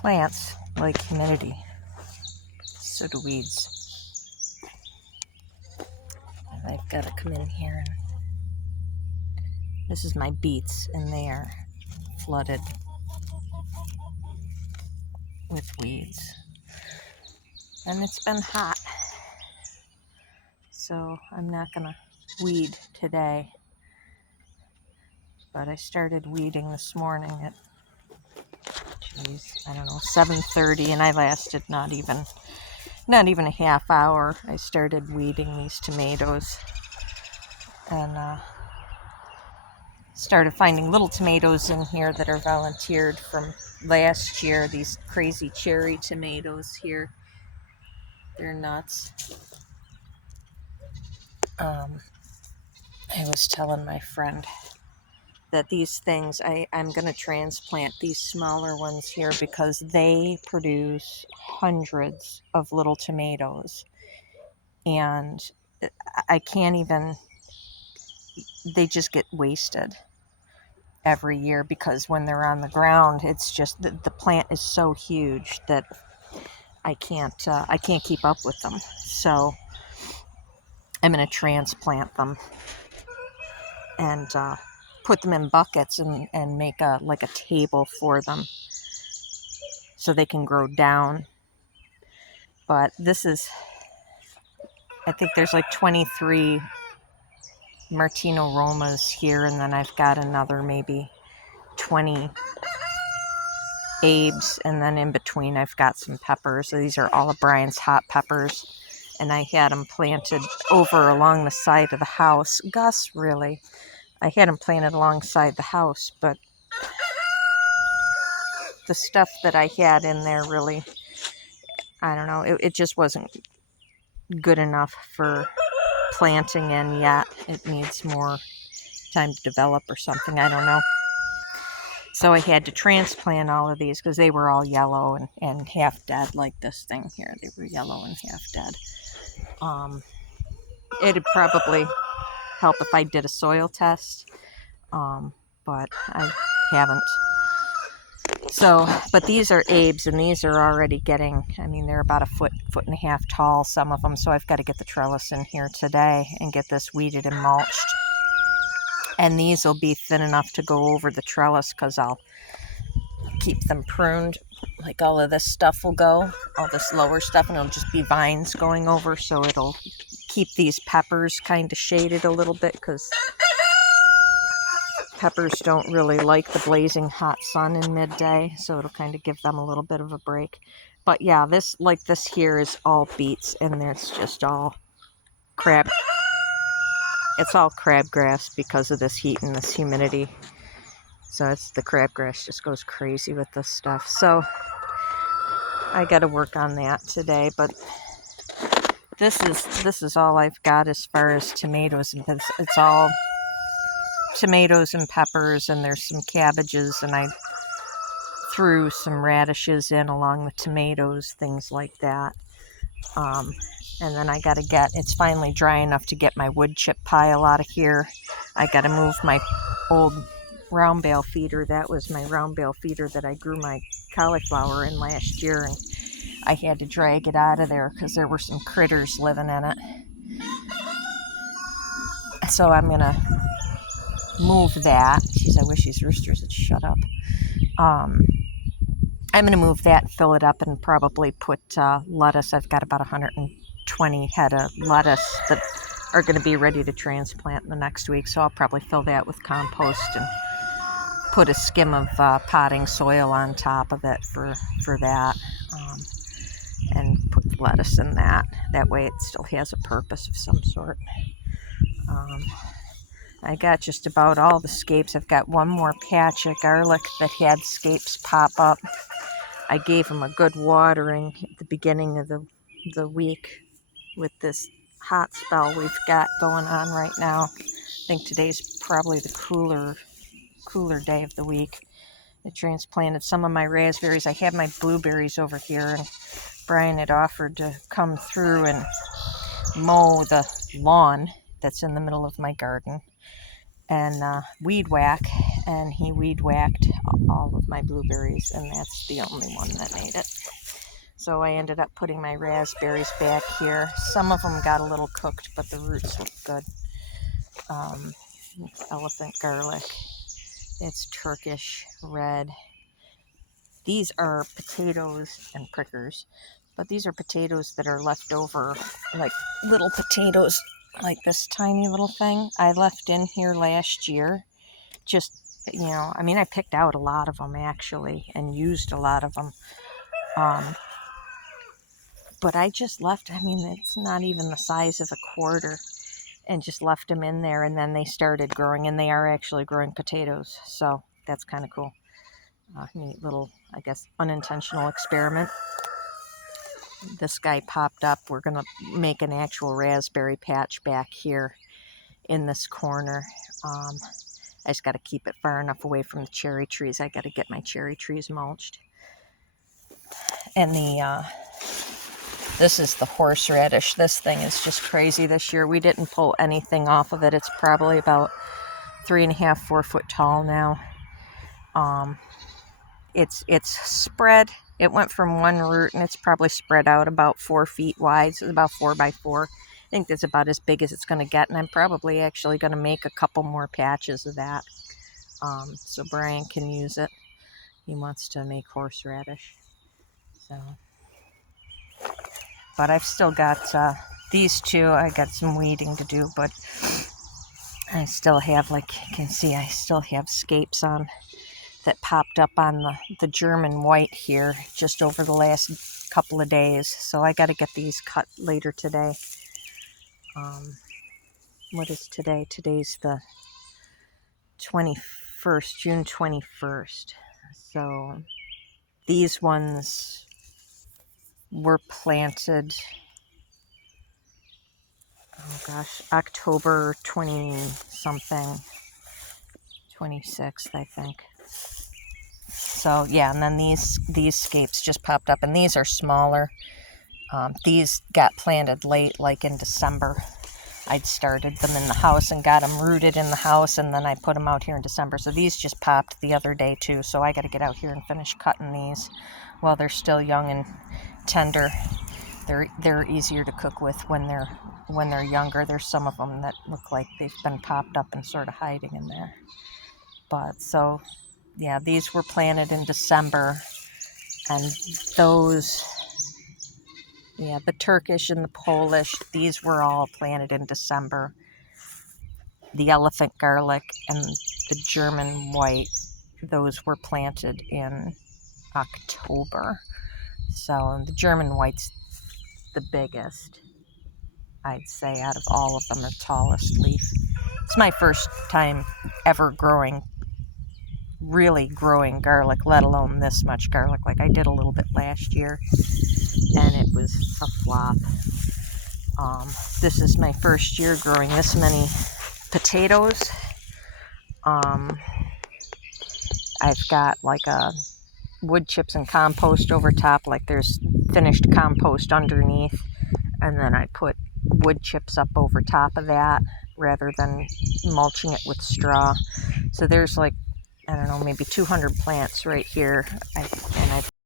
Plants like humidity. So do weeds. And I've got to come in here. This is my beets, and they are flooded with weeds. And it's been hot, so I'm not going to weed today. But I started weeding this morning at, I don't know, 7:30, and I lasted not even a half hour. I started weeding these tomatoes, and started finding little tomatoes in here that are volunteered from last year. These crazy cherry tomatoes here, they're nuts. I was telling my friend that these things, I'm going to transplant these smaller ones here because they produce hundreds of little tomatoes, and I can't even, they just get wasted every year because when they're on the ground, it's just the plant is so huge that I can't keep up with them. So I'm going to transplant them and put them in buckets and make a table for them so they can grow down. But this is, I think there's like 23 Martino Romas here, and then I've got another maybe 20 Abes, and then in between I've got some peppers. So these are all of Brian's hot peppers, and I had them planted over along the side of the house. Gus, really? I had them planted alongside the house, but the stuff that I had in there really, I don't know, it just wasn't good enough for planting in yet. It needs more time to develop or something, I don't know. So I had to transplant all of these because they were all yellow and half dead, like this thing here. They were yellow and half dead. It'd probably help if I did a soil test, but I haven't. So, but these are Abes, and these are already getting, I mean, they're about a foot and a half tall, some of them. So I've got to get the trellis in here today and get this weeded and mulched. And these will be thin enough to go over the trellis because I'll keep them pruned. Like all of this stuff will go, all this lower stuff, and it'll just be vines going over. So it'll keep these peppers kind of shaded a little bit because peppers don't really like the blazing hot sun in midday. So it'll kind of give them a little bit of a break. But yeah, this here is all beets, and it's just all crab. It's all crabgrass because of this heat and this humidity. So it's the crabgrass just goes crazy with this stuff. So I got to work on that today. But this is all I've got as far as tomatoes. It's all tomatoes and peppers, and there's some cabbages, and I threw some radishes in along the tomatoes, things like that. And then I got to it's finally dry enough to get my wood chip pile out of here. I got to move my old round bale feeder. That was my round bale feeder that I grew my cauliflower in last year, and I had to drag it out of there because there were some critters living in it. So I'm going to move that. Jeez, I wish these roosters would shut up. I'm going to move that, fill it up, and probably put lettuce. I've got about 120 head of lettuce that are going to be ready to transplant in the next week. So I'll probably fill that with compost and put a skim of potting soil on top of it for that, and put lettuce in that. That way it still has a purpose of some sort. I got just about all the scapes. I've got one more patch of garlic that had scapes pop up. I gave them a good watering at the beginning of the week with this hot spell we've got going on right now. I think today's probably the cooler day of the week. I transplanted some of my raspberries. I have my blueberries over here, and Brian had offered to come through and mow the lawn that's in the middle of my garden and weed whack, and he weed whacked all of my blueberries, and that's the only one that made it. So I ended up putting my raspberries back here. Some of them got a little cooked, but the roots look good. Elephant garlic. It's Turkish red. These are potatoes and prickers, but these are potatoes that are left over, like little potatoes, like this tiny little thing I left in here last year. Just, you know, I mean, I picked out a lot of them actually and used a lot of them. But I just left, I mean, it's not even the size of a quarter, and just left them in there, and then they started growing, and they are actually growing potatoes. So that's kind of cool. Neat little, I guess, unintentional experiment. This guy popped up. We're going to make an actual raspberry patch back here in this corner. I just got to keep it far enough away from the cherry trees. I got to get my cherry trees mulched. And this is the horseradish. This thing is just crazy this year. We didn't pull anything off of it. It's probably about 3.5, 4 foot tall now. It's spread. It went from one root, and it's probably spread out about 4 feet wide. So it's about 4 by 4. I think that's about as big as it's going to get, and I'm probably actually going to make a couple more patches of that, so Brian can use it. He wants to make horseradish. So, but I've still got these two. I got some weeding to do, but I still have, like you can see, I still have scapes on that popped up on the German white here just over the last couple of days. So I got to get these cut later today. What is today? Today's the 21st, June 21st. So these ones were planted, oh gosh, October 20-something, 26th, I think. So yeah, and then these scapes just popped up, and these are smaller. These got planted late, like in December. I'd started them in the house and got them rooted in the house, and then I put them out here in December. So these just popped the other day too. So I got to get out here and finish cutting these while they're still young and tender. They're easier to cook with when they're younger. There's some of them that look like they've been popped up and sort of hiding in there. But so yeah, these were planted in December, and those, yeah, the Turkish and the Polish, these were all planted in December. The elephant garlic and the German white, those were planted in October. So the German white's the biggest, I'd say, out of all of them, the tallest leaf. It's my first time ever really growing garlic, let alone this much garlic. Like I did a little bit last year, and it was a flop. This is my first year growing this many potatoes. I've got like a wood chips and compost over top, like there's finished compost underneath, and then I put wood chips up over top of that rather than mulching it with straw. So there's like, I don't know, maybe 200 plants right here, and I've